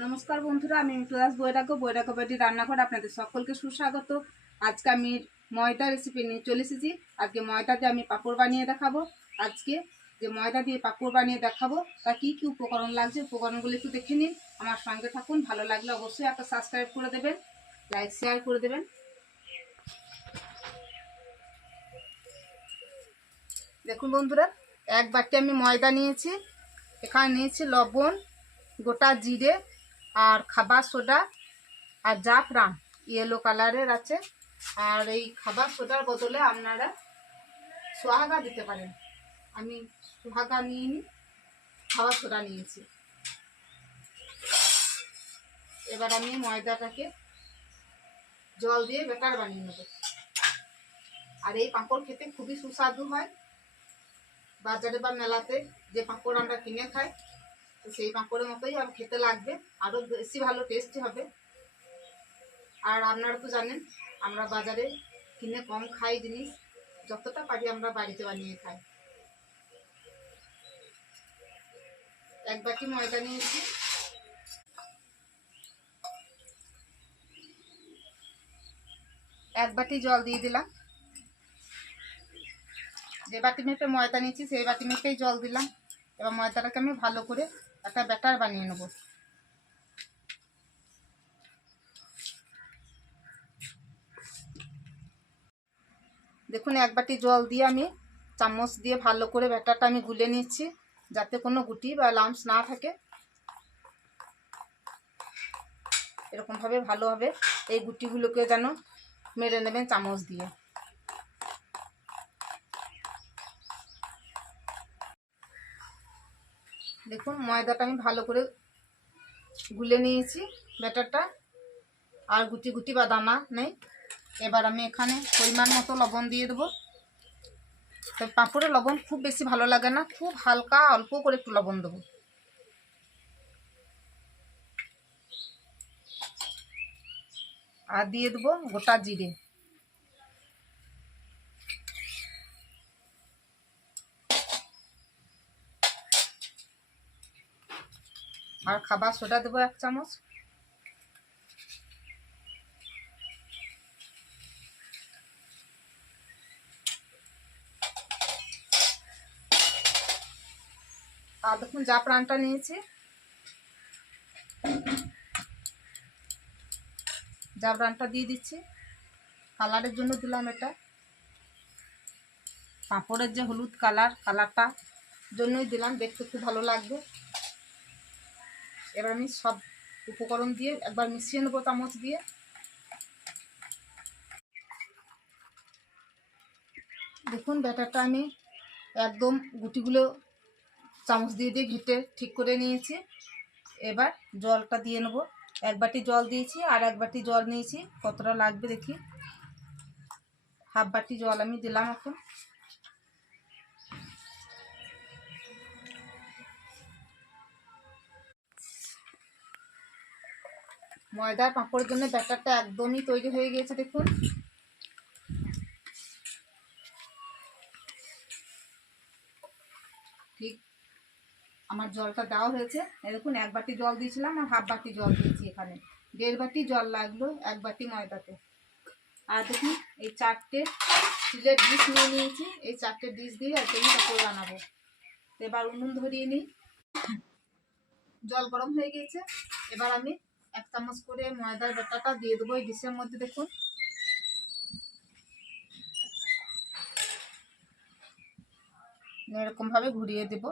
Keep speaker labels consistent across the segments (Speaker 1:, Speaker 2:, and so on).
Speaker 1: নমস্কার বন্ধুরা, আমি মিঠুদাস বৈরাগ্য বৈরাগ্য বাড়ির রান্নাঘর আপনাদের সকলকে সুস্বাগত। আজকে আমি ময়দা রেসিপি নিয়ে চলে এসেছি। আজকে ময়দা দিয়ে আমি পাঁপড় বানিয়ে দেখাবো। আজকে যে ময়দা দিয়ে পাঁপড় বানিয়ে দেখাবো, তা কী কী উপকরণ লাগছে, উপকরণগুলো একটু দেখে নিন। আমার সঙ্গে থাকুন, ভালো লাগলে অবশ্যই একটা সাবস্ক্রাইব করে দেবেন লাইক শেয়ার করে দেবেন। দেখুন বন্ধুরা, এক বাটি আমি ময়দা নিয়েছি। এখানে নিয়েছি লবণ, গোটা জিরে আর খাবার সোডা আর জাফরান ইয়েলো কালারের আছে। আর এই খাবার সোডার বদলে আপনারা সোহাগা দিতে পারেন। আমি সোহাগা নিয়ে নিই খাবার সোডা নিয়েছি। এবার আমি ময়দাটাকে জল দিয়ে বেটার বানিয়ে নেব। আর এই পাঁপড় খেতে খুবই সুস্বাদু হয়। বাজারে বা মেলাতে যে পাঁপড় আমরা কিনে খাই সেই পাঁপড়ের মতোই আর খেতে লাগবে। আরও বেশি ভালো টেস্টি হবে। আর আপনারা তো জানেন, আমরা বাজারে কিনে কম খাই জিনিস। যতটা পারি আমরা বাড়িতে বানিয়ে খাই। এক বাটি ময়দা নিয়েছি। এক বাটি জল দিয়ে দিলাম। যে বাটি মেপে ময়দা নিয়েছি, সেই বাটি মেপেই জল দিলাম। এবার ময়দাটাকে আমি ভালো করে একটা ব্যাটার বানিয়ে নেব। দেখুন, এক বাটি জল দিয়ে আমি চামচ দিয়ে ভালো করে ব্যাটারটা আমি গুলে নিচ্ছি যাতে কোনো গুটি বা লামস না থাকে। এরকমভাবে ভালোভাবে এই গুটিগুলোকে যেন মেরে নেবেন চামচ দিয়ে। দেখুন, ময়দাটা আমি ভালো করে গুলে নিয়েছি, ব্যাটারটা। আর গুটি গুটি বা দানা নেই। এবার আমি এখানে পরিমাণ মতো লবণ দিয়ে দেবো। তো পাঁপড়ে লবণ খুব বেশি ভালো লাগে না, খুব হালকা অল্প করে একটু লবণ দেবো। আর দিয়ে দেবো গোটা জিরে। আর খাবার সোডা দেবো এক চামচ। আর দেখুন, যা প্রাণটা নিয়েছি। যা প্রাণটা দিয়ে দিচ্ছি। কালারের জন্য দিলাম এটা। পাঁপড়ের যে হলুদ কালার, কালারটা জন্যই দিলাম। দেখতে খুব ভালো লাগবে। এবার আমি সব উপকরণ দিয়ে একবার মিশিয়ে নেব চামচ দিয়ে। দেখুন, ব্যাটারটা আমি একদম গুটিগুলো চামচ দিয়ে দিয়ে ঘেটে ঠিক করে নিয়েছি। এবার জলটা দিয়ে নেব। এক বাটি জল দিয়েছি আর এক বাটি জল নিয়েছি। কতটা লাগবে দেখি। হাফ বাটি জল আমি দিলাম এখন। ময়দার পাঁপড়ের জন্য ব্যাটারটা একদমই তৈরি হয়ে গিয়েছে, দেখুন। ঠিক, আমার জলটা দেওয়া হয়েছে। দেখুন, এক বাটি জল দিয়েছিলাম আর হাফ বাটি জল দিয়েছি এখানে। দেড় বাটি জল লাগল এক বাটি ময়দাতে। আর দেখুন, এই চারটে স্টিলের ডিশ নিয়ে নিয়েছি। এই চারটে ডিশ দিয়ে আর আমি পাঁপড় বানাবো। এবার উনুন ধরিয়ে নিই। জল গরম হয়ে গিয়েছে। এবার আমি এক চামচ করে ময়দার ব্যাটাটা দিয়ে দেবো এই ডিশের মধ্যে, দেখুন। এরকম ভাবে ঘুরিয়ে দেব।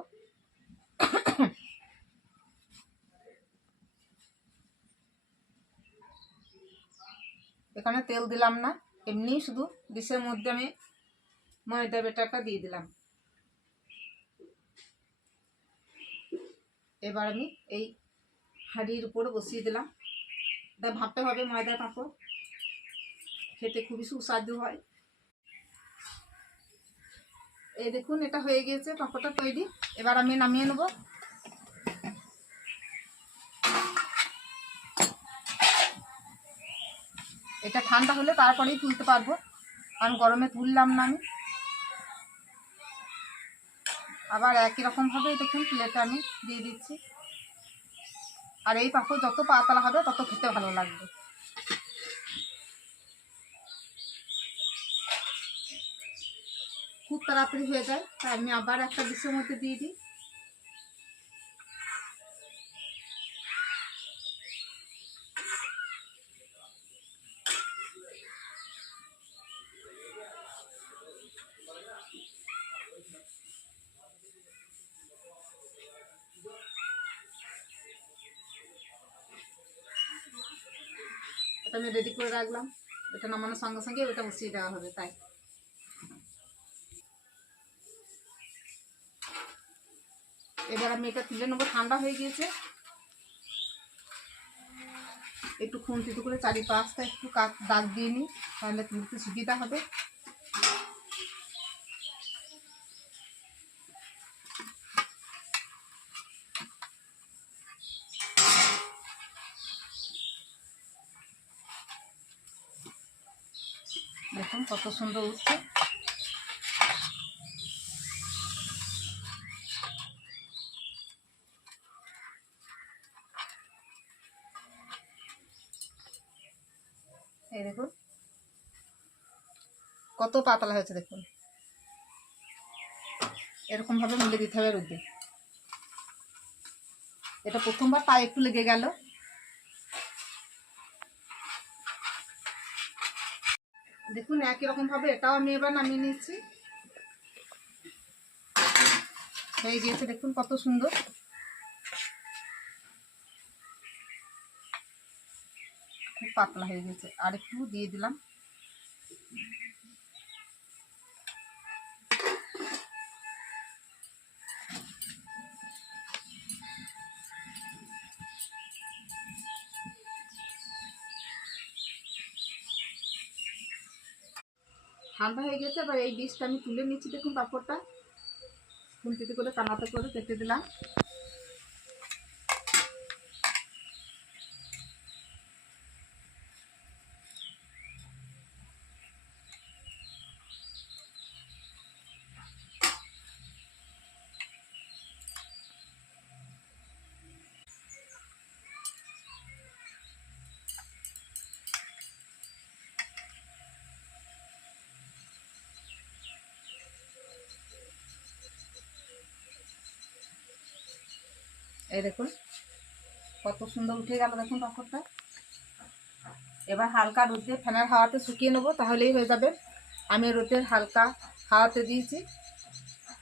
Speaker 1: এখানে তেল দিলাম না, এমনি শুধু ডিশের মধ্যে আমি ময়দা ব্যাটারটা দিয়ে দিলাম। এবার আমি এই হাঁড়ির উপরে বসিয়ে দিলাম। তা ভাপতে হবে ময়দা পাঁপড়। খেতে খুবই সুস্বাদু হয়। এই দেখুন, এটা হয়ে গিয়েছে পাঁপড়টা তৈরি। এবার আমি নামিয়ে নেব। এটা ঠান্ডা হলে তারপরেই তুলতে পারব। কারণ গরমে তুললাম না আমি। আবার একই রকমভাবে দেখুন প্লেটে আমি দিয়ে দিচ্ছি। আর এই পাঁপড় যত পাতলা হবে, তত খেতে ভালো লাগবে। খুব তাড়াতাড়ি হয়ে যায়। তাই আমি আবার একটা ডিশের মধ্যে দিয়ে দিই। রাখলাম এটা নামানোর সঙ্গে সঙ্গে ওটা বসিয়ে দেওয়া হবে, তাই। এবার আমি এটা তুলে নেব, ঠান্ডা হয়ে গিয়েছে। একটু খুন্তিতে করে চারিপাশটা একটু দাগ দিয়ে নিই, তাহলে তুলতে সুবিধা হবে দেখুন কত সুন্দর উঠছে এই দেখুন। কত পাতলা হয়েছে দেখুন। এরকম ভাবে মিলে দিতে হবে রোদে। এটা প্রথমবার পায়ে একটু লেগে গেল। দেখুন, একই রকম ভাবে এটাও আমি এবার নামিয়ে নিচ্ছি হয়ে গিয়েছে দেখুন কত সুন্দর। খুব পাতলা হয়ে গেছে। আর একটু দিয়ে দিলাম। ঠান্ডা হয়ে গেছে, এবার এই ডিশটা আমি তুলে নিচ্ছি। দেখুন পাঁপড়টা। খুন্তিতে করে কানাতে করে কেটে দিলাম। এই দেখুন, কত সুন্দর উঠে গেল দেখুন পাঁপড়টা এবার হালকা রোদে ফ্যানের হাওয়াতে শুকিয়ে নেব, তাহলেই হয়ে যাবে। আমি রোদের হালকা হাওয়াতে দিয়েছি,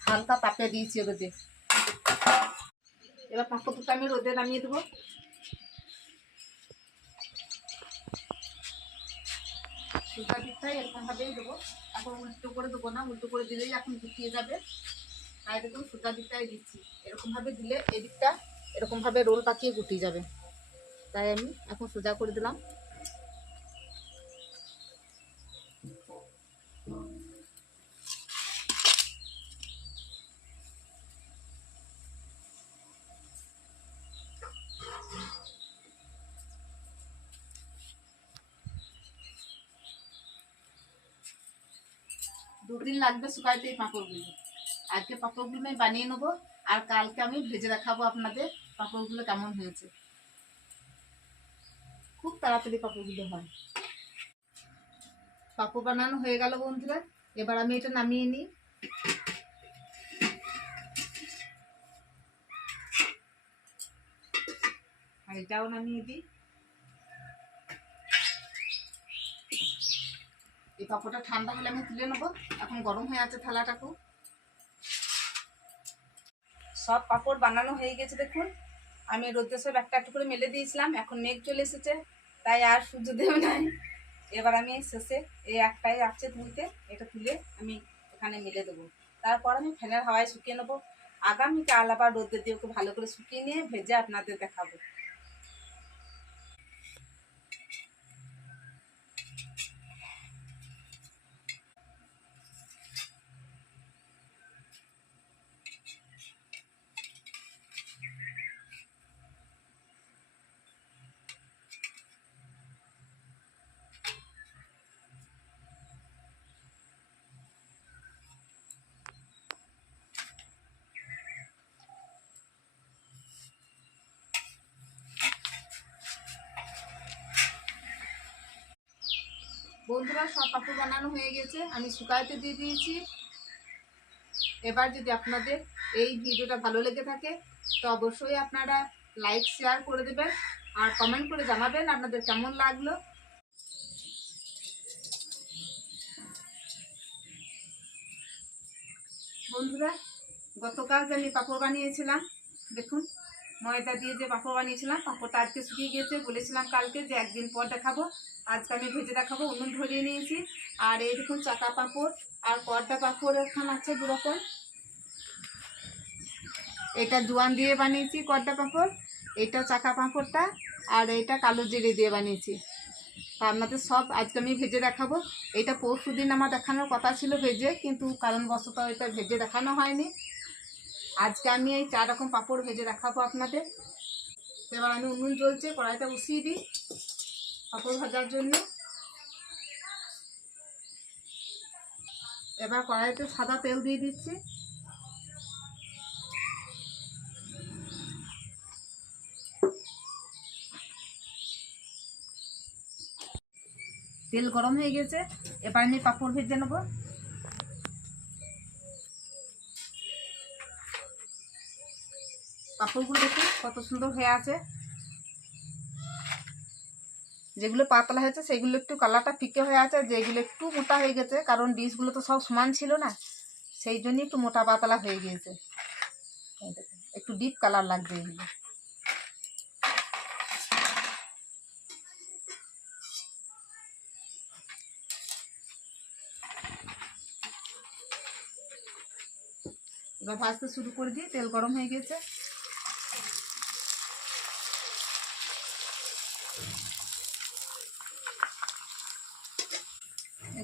Speaker 1: হালকা তাপে দিয়েছি রোদে। এবার পাঁপড় দুটো আমি রোদে নামিয়ে দেবো। সুতা দিকটাই এরকমভাবেই দেবো। এখন উল্টো করে দেবো না, উল্টো করে দিলেই এখন শুকিয়ে যাবে। আর দেখুন সুতা দিকটাই দিচ্ছি। এরকমভাবে দিলে এদিকটা এরকমভাবে রোল পাকিয়ে গুটিয়ে যাবে। তাই আমি এখন সোজা করে দিলাম। দুদিন লাগবে শুকাইতে এই পাঁপড়গুলো। আজকে পাঁপড়গুলো আমি বানিয়ে নেব, আর কালকে আমি ভেজে দেখাবো আপনাদের। পাঁপড়গুলো কেমন হয়েছে? খুব তাড়াতাড়ি পাঁপড়গুলো হয়। পাঁপড় বানানো হয়ে গেল বন্ধুরা, এবার আমি এটা নামিয়ে নিই। আর এটাও নামিয়ে দিই। এই পাঁপড়টা ঠান্ডা হলে আমি তুলে নেব। এখন গরম হয়ে আছে থালাটা থালাটাকেও। সব পাঁপড় বানানো হয়ে গেছে দেখুন। আমি রোদে সব একটা একটা করে মেলে দিয়েছিলাম, এখন মেঘ চলে এসেছে, তাই আর সূর্য দেব নাই। এবার আমি শেষে এই একটাই আছে তুলতে, এটা তুলে আমি এখানে মেলে দেবো। তারপর আমি ফ্যানের হাওয়ায় শুকিয়ে নেব। আগামীকাল আবার রোদে দিয়ে ভালো করে শুকিয়ে নিয়ে ভেজে আপনাদের দেখাবো। বন্ধুরা, সব পাপড় বানানো হয়ে গেছে। আমি শুকাইতে দিয়ে দিয়েছি। এবার যদি আপনাদের এই ভিডিওটা ভালো লেগে থাকে, তো অবশ্যই আপনারা লাইক, শেয়ার করে দেবেন আর কমেন্ট করে জানাবেন আপনাদের কেমন লাগল। বন্ধুরা, গতকাল যে আমি পাপড় বানিয়েছিলাম, দেখুন। ময়দা দিয়ে যে পাঁপড় বানিয়েছিলাম, পাঁপড়টা আজকে শুকিয়ে গিয়েছে। বলেছিলাম কালকে যে একদিন পর দেখাবো। আজকে আমি ভেজে দেখাবো, উনুন ধরিয়ে নিয়েছি। আর এই দেখুন চাকা পাঁপড় আর কড়টা পাঁপড় এখন আছে দু রকম। এটা জোয়ান দিয়ে বানিয়েছি কড়টা পাঁপড়, এটা চাকা পাঁপড়টা আর এটা কালো জিরে দিয়ে বানিয়েছি। আপনাদের সব আজকে আমি ভেজে দেখাবো। এটা পরশু দিন আমার দেখানোর কথা ছিল ভেজে, কিন্তু কারণবশত এটা ভেজে দেখানো হয়নি। আজকে আমি এই চার রকম পাঁপড় ভেজে দেখাবো আপনাদের। এবার আমি উনুন জ্বলছে, কড়াইটা বসিয়ে দিই পাঁপড় ভাজার জন্য। এবার কড়াইতে সাদা তেল দিয়ে দিচ্ছি। তেল গরম হয়ে গেছে, এবার আমি পাঁপড় ভেজে নেব। পাঁপড়গুলো দেখুন, কত সুন্দর হয়ে আছে। যেগুলো পাতলা হয়েছে, সেগুলো একটু কালারটা ফিকে হয়ে আছে, যেগুলো একটু মোটা হয়ে গেছে, কারণ ডিশগুলো তো সব সমান ছিল না, সেই জন্যই একটু মোটা পাতলা হয়ে গিয়েছে। একটু ডিপ কালার লাগবে এগুলো। এবার ভাজতে শুরু করে দিয়ে তেল গরম হয়ে গেছে।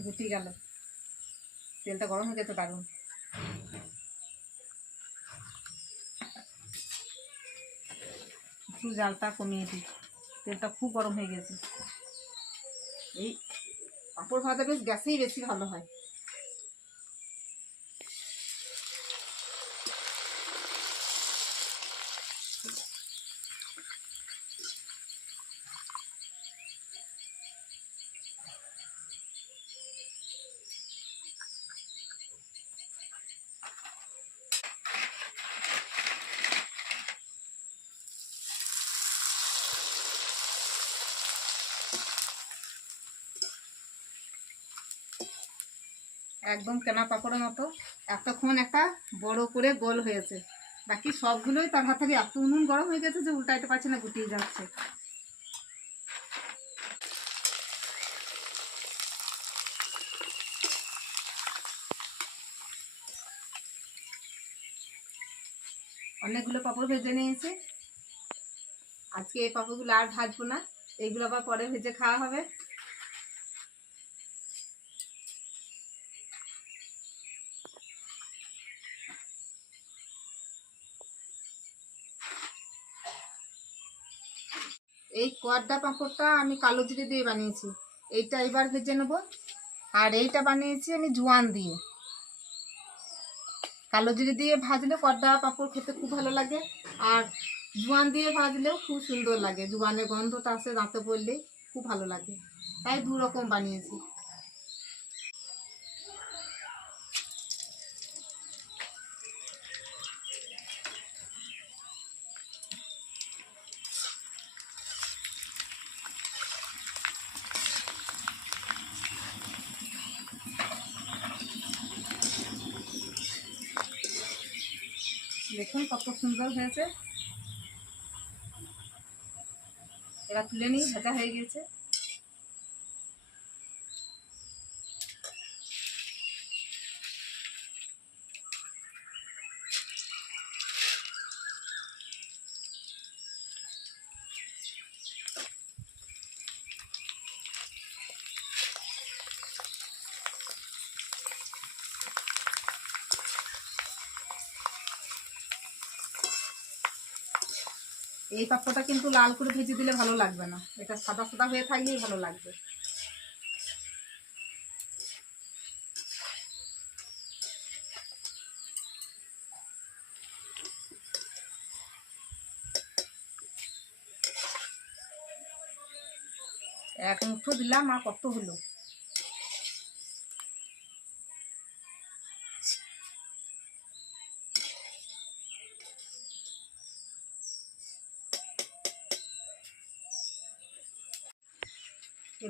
Speaker 1: গুটি গেল। তেলটা গরম হয়ে গেছে, দারুণ। একটু জালটা কমিয়ে দিই। তেলটা খুব গরম হয়ে গেছে। এই পাঁপড় ভাজা বেশ গ্যাসেই বেশি ভালো হয়। একদম কেনা পাপড়ের মতো। এতক্ষণ একটা বড় করে গোল হয়েছে। বাকি সবগুলোই তাড়াতাড়ি এত উনুন গরম হয়ে গেছে যে উল্টাইতে পারছে না, গুটিয়ে যাচ্ছে। অনেকগুলো পাপড় ভেজে নিয়েছি। আজকে এই পাপড়গুলো আর ভাজবো না। এইগুলো আবার পরে ভেজে খাওয়া হবে। এই কোয়াড্ডা পাঁপড়টা আমি কালো জিরে দিয়ে বানিয়েছি। এইটা এবার ভেজে নেব। আর এইটা বানিয়েছি আমি জোয়ান দিয়ে। কালো জিরে দিয়ে ভাজলে কোয়াড্ডা পাঁপড় খেতে খুব ভালো লাগে। আর জোয়ান দিয়ে ভাজলেও খুব সুন্দর লাগে। জোয়ানের গন্ধটা আসে দাঁতে পড়লে খুব ভালো লাগে। তাই দু রকম বানিয়েছি। দেখুন কত সুন্দর হয়েছে। এবার তুলে নিই ভাজা হয়ে গেছে এই পাপড়টা কিন্তু লাল করে ভেজে দিলে ভালো লাগবে না। এটা সাদা সাদা হয়ে থাকলেই ভালো লাগবে। এক মুঠো দিলাম, আর কত হলো?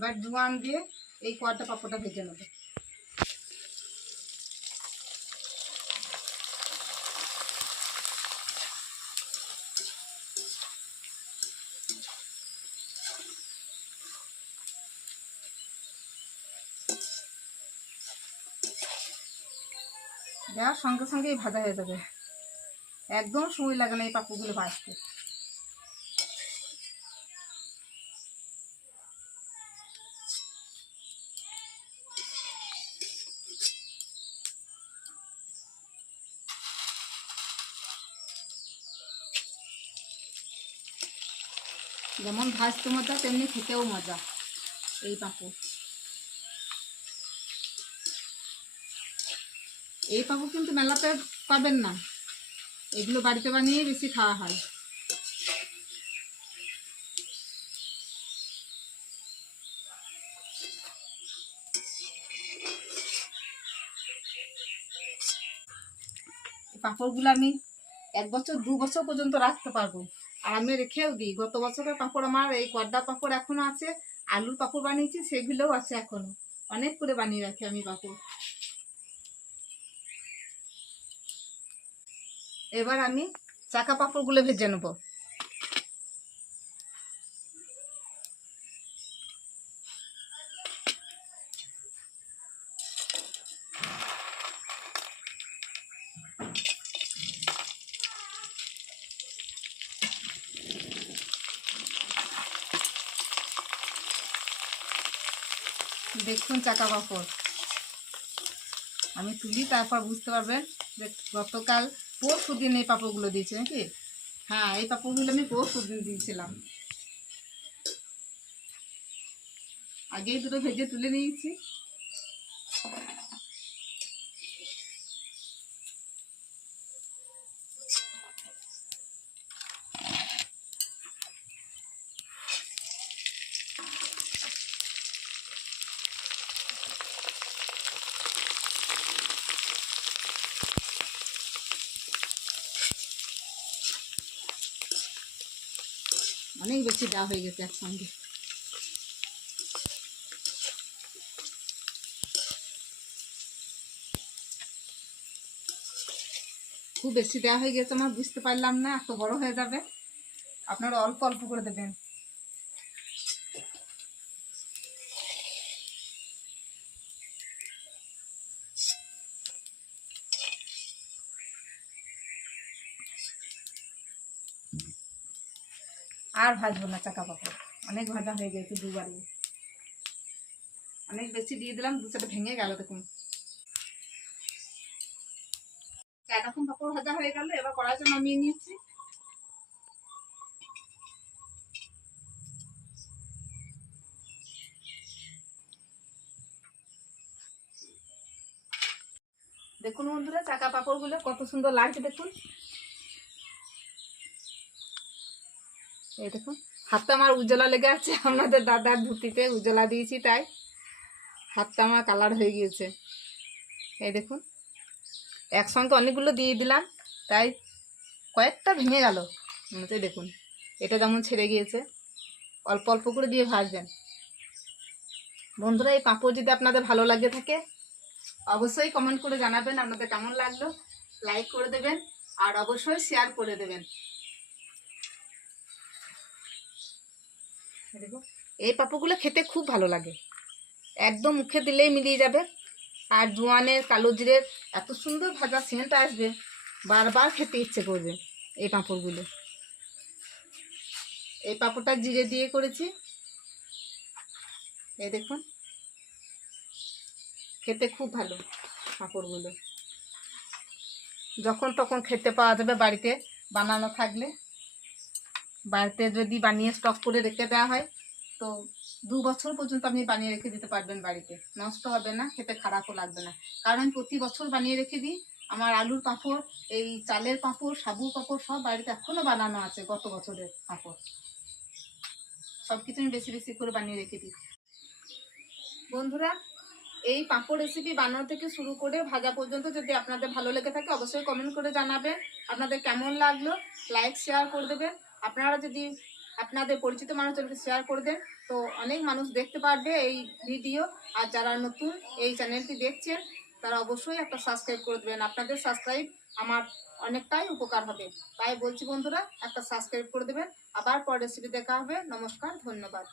Speaker 1: এবার জোয়ান দিয়ে এই কোয়াটা পাঁপড়টা ভেজে নেব। দেওয়ার সঙ্গে সঙ্গেই ভাজা হয়ে যাবে। একদম সময় লাগে না এই পাপড়গুলো ভাজতে। ভাজতে মজা, তেমনি খেতেও মজা। এই পাপড়। এই পাপড় কিন্তু মেলাতে পাবেন না। এগুলো বাড়িতে বানিয়ে বেশি খাওয়া হয়। পাঁপড়গুলো আমি এক বছর, দু বছর পর্যন্ত রাখতে পারব। আর আমি রেখেও দিই। গত বছরের পাঁপড় আমার, এই কর্দা পাঁপড় এখনও আছে, আলুর পাঁপড় বানিয়েছি, সেগুলোও আছে এখনও। অনেক করে বানিয়ে রাখি আমি পাঁপড়। এবার আমি চাকা পাঁপড়গুলো ভেজে নেব। দেখুন চাকা পাঁপড় আমি তুলি, তারপর বুঝতে পারবেন যে গতকাল পরশু দিন এই পাঁপড়গুলো দিয়েছে নাকি? হ্যাঁ এই পাঁপড়গুলো আমি পরশু দিন দিয়েছিলাম। আগেই দুটো ভেজে তুলে নিয়েছি। অনেক বেশি দেওয়া হয়ে গেছে একসঙ্গে। খুব বেশি দেওয়া হয়ে গেছে আমার, বুঝতে পারলাম না, এত বড় হয়ে যাবে। আপনারা অল্প অল্প করে দেবেন। আর ভাজবো না চাকা পাপড়। অনেক ভাজা হয়ে গেছে দুবারই অনেক বেশি দিয়ে দিলাম, দু চারটা ভেঙে গেল দেখুন। পাপড় ভাজা হয়ে গেল, এবার কড়াইটা নামিয়ে নিচ্ছি দেখুন বন্ধুরা, চাকা পাপড় পাপড়গুলো কত সুন্দর লাগছে দেখুন। এই দেখুন হাতটা আমার উজ্জ্বলা লেগে আছে আমাদের দাদার ধুতিতে উজ্জ্বলা দিয়েছি তাই। হাতটা আমার কালার হয়ে গিয়েছে। এই দেখুন, একসঙ্গে অনেকগুলো দিয়ে দিলাম, তাই কয়েকটা ভেঙে গেল। এই দেখুন, এটা যেমন ছেড়ে গিয়েছে, অল্প অল্প করে দিয়ে ভাজবেন। বন্ধুরা, এই পাঁপড় যদি আপনাদের ভালো লাগে থাকে, অবশ্যই কমেন্ট করে জানাবেন আপনাদের কেমন লাগল। লাইক করে দেবেন, আর অবশ্যই শেয়ার করে দেবেন। এই পাঁপড়গুলো খেতে খুব ভালো লাগে। একদম মুখে দিলেই মিলিয়ে যাবে। আর জোয়ানের, কালো জিরের এত সুন্দর ভাজা সেন্ট আসবে, বারবার খেতে ইচ্ছে করবে এই পাঁপড়গুলো। এই পাঁপড়টা জিরে দিয়ে করেছি। এই দেখুন, খেতে খুব ভালো পাঁপড়গুলো। যখন তখন খেতে পাওয়া যাবে বাড়িতে, বানানো থাকলে। বাড়িতে যদি বানিয়ে স্টক করে রেখে দেওয়া হয়, তো দু বছর পর্যন্ত আপনি বানিয়ে রেখে দিতে পারবেন বাড়িতে। নষ্ট হবে না, খেতে খারাপও লাগবে না। কারণ প্রতি বছর বানিয়ে রেখে দিই, আমার আলুর পাঁপড়, এই চালের পাঁপড়, সাবুর পাঁপড় সব বাড়িতে এখনও বানানো আছে গত বছরের পাঁপড়। সব কিছু আমি বেশি বেশি করে বানিয়ে রেখে দিই। বন্ধুরা, এই পাঁপড় রেসিপি বানানো থেকে শুরু করে ভাজা পর্যন্ত যদি আপনাদের ভালো লেগে থাকে, অবশ্যই কমেন্ট করে জানাবেন। আপনাদের কেমন লাগল লাইক শেয়ার করে দেবেন। আপনারা যদি আপনাদের পরিচিত মানুষজনকে শেয়ার করে দেন, তো অনেক মানুষ দেখতে পারবে এই ভিডিও আর যারা নতুন এই চ্যানেলটি দেখছেন, তারা অবশ্যই একটা সাবস্ক্রাইব করে দেবেন। আপনাদের সাবস্ক্রাইব আমার অনেকটাই উপকার হবে। তাই বলছি বন্ধুরা, একটা সাবস্ক্রাইব করে দেবেন। আবার পরের রেসিপি দেখা হবে। নমস্কার, ধন্যবাদ।